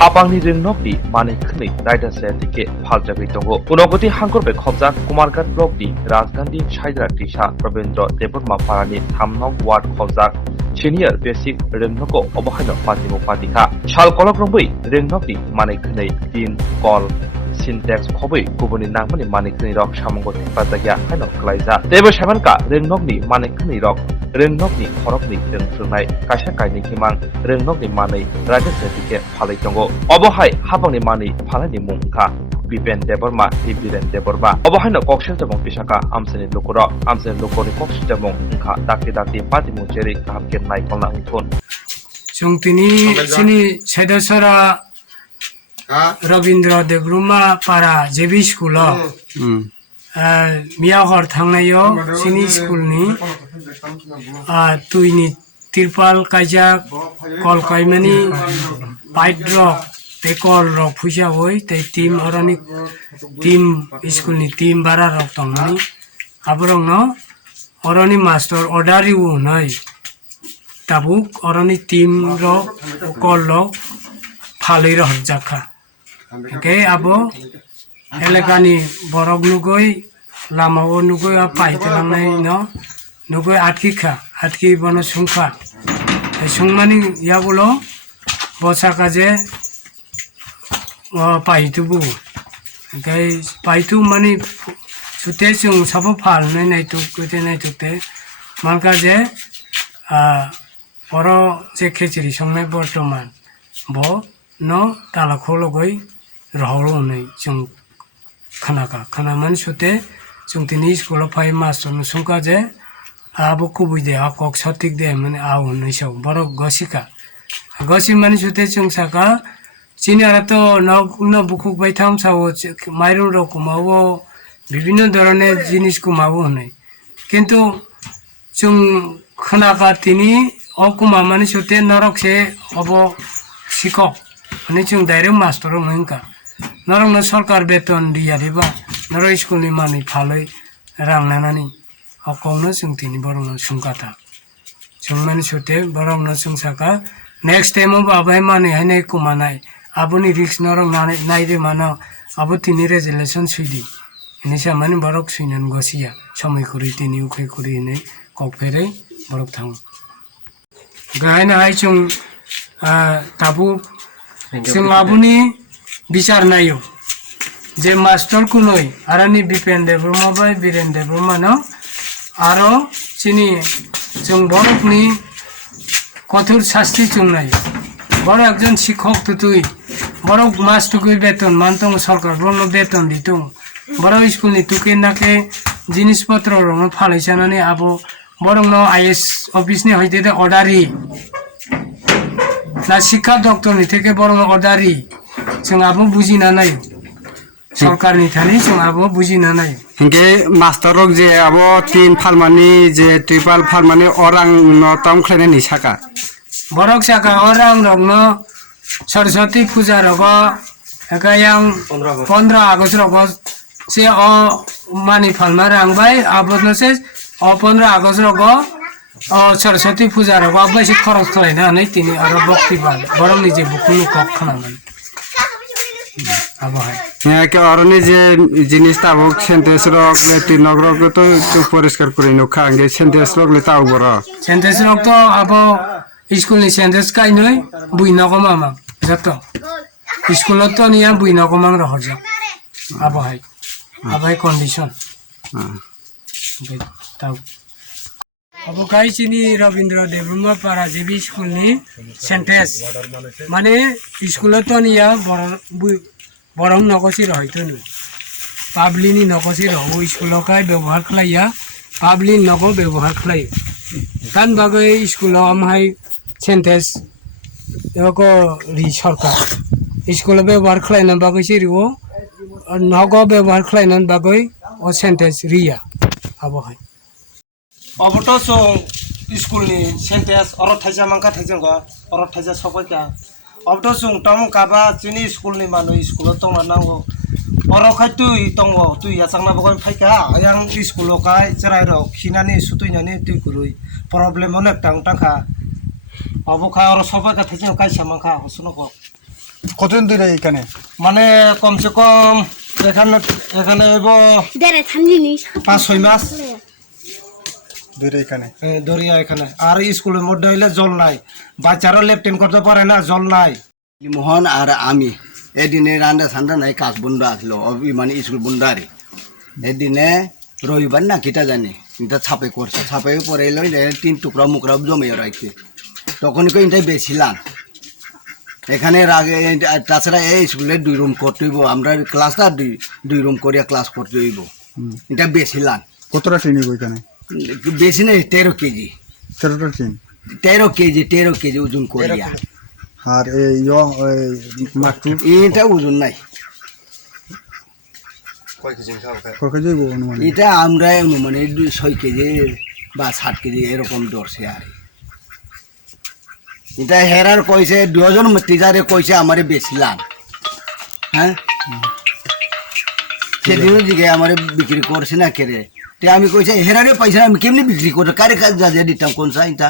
हापांनि Rwngnokni Manwi Khwnwi Raida Chayakhe Phaljagwi tongo. Unogoti hangkorbe khobjak Kumargat blokni Rajgandi Saidra Tisa Rabindra Deborma Parani 3 nong ward khobjak Senior Basic Rwngnoko obahaino patimu patika. Sal kolok rongbai Rwngnokni Manwi Khwnwi tin kol syntax khobui kubuni nangmani Manwi Khwnwi rok samongo thepajagya haino khlaija. Tebo samanka Rwngnokni Manwi Khwnwi rok Rwngnokni khorokni rwngthrongnai kaisa kaini himang Rwngnokni Manwi Raida Chayakhe phalai tongo. Obohai hapangni Manwi phalani mung wngkha Bipen Deborma Biren Deborma. Obohaino koksijamung pisaka amsani lukuro amsani lukori koksijamung wngkha dakti dakti patimu jeri kahapken naikolna wngthun. Jongtini sini Saidasara Rabindra Deborma para JB School Miyahor thangnayo sini school ni tuini tirpal kajak kol kaimani pipe drop te kol rok phuja hoi te team orani team school ni team bara rok tongmani aborong no orani master ordari u nai tabuk orani team rok kol rok phalai rok jakha ke abo Elekani borok nugoi lama o nugoi apai telangnai no nugoi atki bono sungkha sungmani yagulo bosaka je paitu bu gai paitu mani sute sung sabo phal nai tu kote nai tukte manka je oro je khechiri songnai bortoman bo no tala kholo goi raholo nai chung khana man sute chung tini school of five master no sungka je abo kubui de akok satik de mane aw nai so borok gosika gosi man sute chung saka chini ara to no bukuk bai tham sawo mairu ro kumawo bibhinno dhoroner jinis kumawo nai kintu chung khana ka tini okuma man sute norok se obo sikok ani chung direct master ngka norong no sarkar beton diyariba noro school ni mani phalai rang nanani okong no sungtini borong no sungkata sungmani sute borong no sungsaka next time babai mani haine kumanai abuni risk norong nai de mano abo tini resolution suidi inisa mani borok suinan gosia samai kuri tini ukhai kuri ne kokphere borok thang gaina hai chung tabu sung abuni বিচার নাইও যে master কুনই আরানি বিপেন দেবর্মা বাই বীরেন দেবর্মা ন আরো চিনি जों বরকনি কঠোর শাস্তি চুং নাই বড় একজন শিক্ষক তুই বড় মাস টুকুই বেতন মানতং সরকার বড় বেতন দিতুং বড় স্কুলনি তুকে নাকে জিনিসপত্র রং ফালাইছানানি আবো বড় ন আইএস অফিসনি হইতে অর্ডারি না শিক্ষা দপ্তরনি থেকে বড় অর্ডারি जों abo bujina nai सरकारनि थानि जों abo bujina nai hinge master rok je abo tin phalmani je tripal phalmani orang no tongkhlene ni saka borok saka orang rok no Swrangchati puja rok ekayang 15 August rok se o mani phalma rangbai abo no se o 15 August rok Swrangchati puja rok abo se kharos khlaina nai tini aro bokti ba borok ni je bukunu kok khanaman ke oroni je jinis tabok sentence rok tinok rok to poriskar kori nokha ange sentence rok le taw boro sentence rok to abo school ni sentence kai noi buina ko mama jato school to niya buina ko mang rohja abo hai condition taw abo kai chini Rabindra Deborma para JB school ni sentence mane school to niya borong nokosi rohito ni pablini nokosi roho school kai ব্যবহার khlaiya pablin nogo ব্যবহার khlai kan bagai school amhai sentence yoko ri sarkar school ব্যবহার khlaina bagai siriwo nogo ব্যবহার khlaina bagai o sentence riya abo hai Oboto so school ni sentence oro thaja mangka thajangwa oro thaja sopaika oboto sung tom kaba chini school ni mano school tongna nango oro khai tui tongo tui yachangna bogon phaika ayang school kai cherai ro khinani sutuinani tui kurui problem onek tang tangkha obo kha oro sopaika thajang kaisa mangka hosuno ko কতদিন ধরে এখানে মানে কমসে কম এখানে এখানে হইব 5-6 মাস ধরে এখানে দরিয়া এখানে। আর স্কুলের মধ্যে হইলে জল নাই, বাচ্চারা লেফটিন করতে পারে না, জল নাই। মোহন আর আমি এদিনে রান্না সান্ডা নাই, কাজ বন্ধ আসলো মানে স্কুল বন্ধ আরে এদিনে রবিবার না কিটা জানি এটা ছাপে করছে, ছাপে পরে এলো 3 টুকরা মুকরা জমে রাখছে, তখন এটাই বেছিলাম এখানে আগে। তাছাড়া এই স্কুলে 2 রুম করতে হইব, আমরা ক্লাসটা 2 রুম করিয়া ক্লাস করতে হইব, এটা বেছিলাম। কতটা ট্রেন এখানে? বেশি নেই, 13 কেজি 13টা ট্রেন 13 কেজি ওজন করিয়া। আর এই মাঠটু এটা ওজন নাই, কয় কেজি অনুমান? এটা আমরা অনুমানে 6 কেজি বা 7 কেজি এরকম ধরছে। আর এটা হেরার কইছে 2 জন টিচারে কইছে আমারে বেছিলাম, হ্যাঁ সেদিনও দিকে আমারে বিক্রি করছে না কেরে, আমি কইছে হেরারে পয়সা আমি কেমনি বিক্রি করে কারে কাজ যা দিতাম কোন এটা